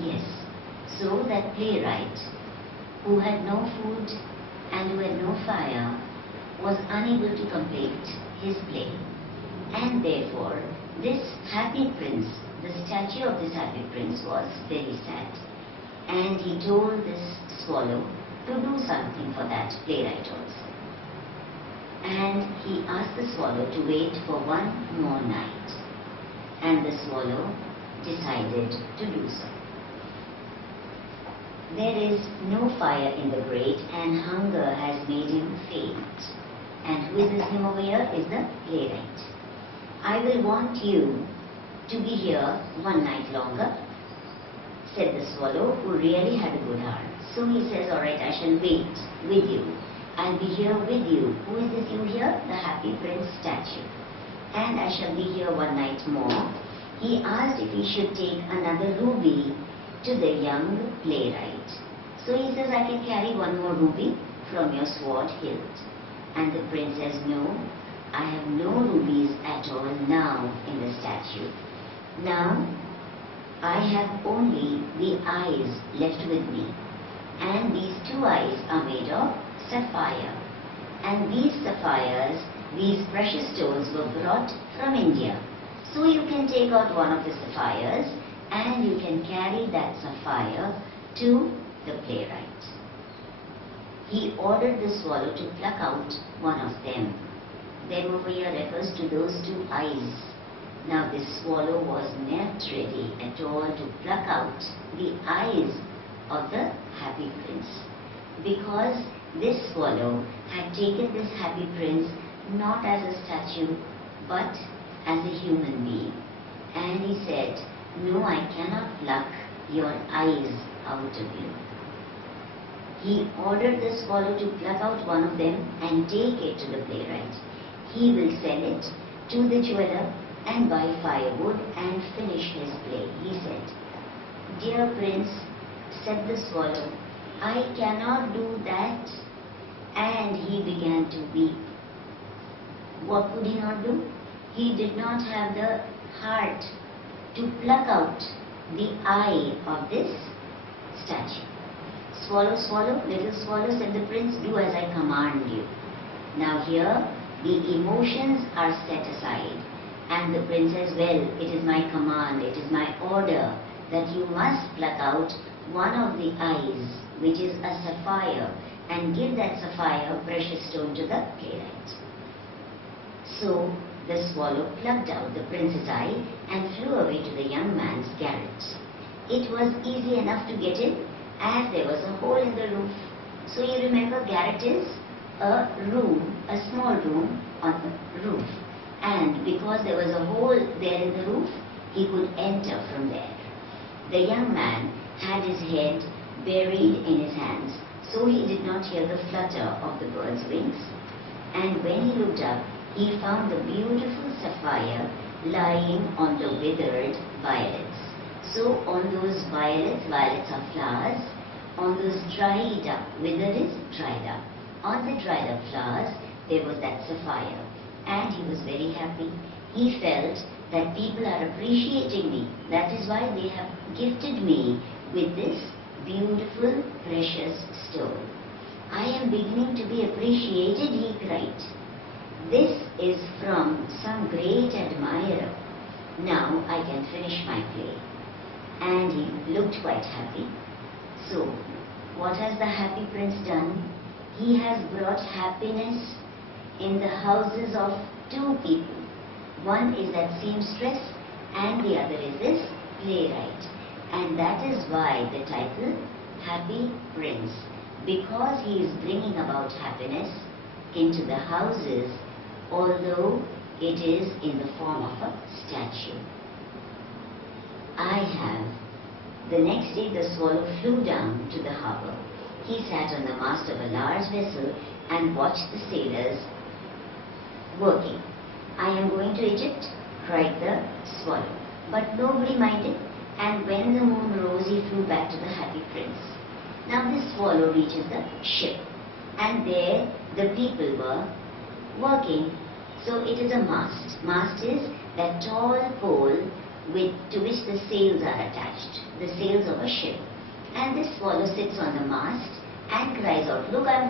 Yes. So that playwright, who had no food and who had no fire, was unable to complete his play. And therefore, this happy prince, the statue of this happy prince, was very sad. And he told this swallow to do something for that playwright also. And he asked the swallow to wait for one more night. And the swallow decided to do so. There is no fire in the grate, and hunger has made him faint. And who is listening over here is the playwright. I will want you to be here one night longer, said the swallow, who really had a good heart. So he says, all right, I shall wait with you. I'll be here with you. Who is this you here? The happy prince statue. And I shall be here one night more. He asked if he should take another ruby to the young playwright. So he says, I can carry one more ruby from your sword hilt. And the prince says, no, I have no rubies at all now in the statue. Now, I have only the eyes left with me. And these two eyes are made of sapphire. And these sapphires, these precious stones, were brought from India. So you can take out one of the sapphires and you can carry that sapphire to the playwright. He ordered the swallow to pluck out one of them. Them over here refers to those two eyes. Now this swallow was not ready at all to pluck out the eyes of the happy prince, because this swallow had taken this happy prince not as a statue but as a human being. And he said, no, I cannot pluck your eyes out of you. He ordered the swallow to pluck out one of them and take it to the playwright. He will sell it to the jeweler and buy firewood and finish his play. He said, dear prince, said the swallow, I cannot do that. And he began to weep. What could he not do? He did not have the heart to pluck out the eye of this statue. Swallow, swallow, little swallow, said the prince, do as I command you. Now here, the emotions are set aside. And the prince says, well, it is my command, it is my order that you must pluck out one of the eyes, which is a sapphire, and give that sapphire precious stone to the playwright. So the swallow plucked out the prince's eye and flew away to the young man's garret. It was easy enough to get in, as there was a hole in the roof. So you remember, garret is a room, a small room on the roof. And because there was a hole there in the roof, he could enter from there. The young man had his head buried in his hands, so he did not hear the flutter of the bird's wings. And when he looked up, he found the beautiful sapphire lying on the withered violets. So on those violets, violets are flowers, on those dried up, withered is dried up. On the dried up flowers, there was that sapphire. And he was very happy. He felt that people are appreciating me. That is why they have gifted me with this beautiful, precious stone. I am beginning to be appreciated, he cried. This is from some great admirer. Now I can finish my play. And he looked quite happy. So, what has the happy prince done? He has brought happiness in the houses of two people. One is that seamstress and the other is this playwright. And that is why the title Happy Prince, because he is bringing about happiness into the houses, although it is in the form of a statue. The next day the swallow flew down to the harbour. He sat on the mast of a large vessel and watched the sailors working. I am going to Egypt, cried the swallow. But nobody minded, and when the moon rose, he flew back to the happy prince. Now this swallow reaches the ship, and there the people were working. So it is a mast. Mast is that tall pole to which the sails are attached. the sails of a ship. And this swallow sits on the mast and cries out, "Look, I'm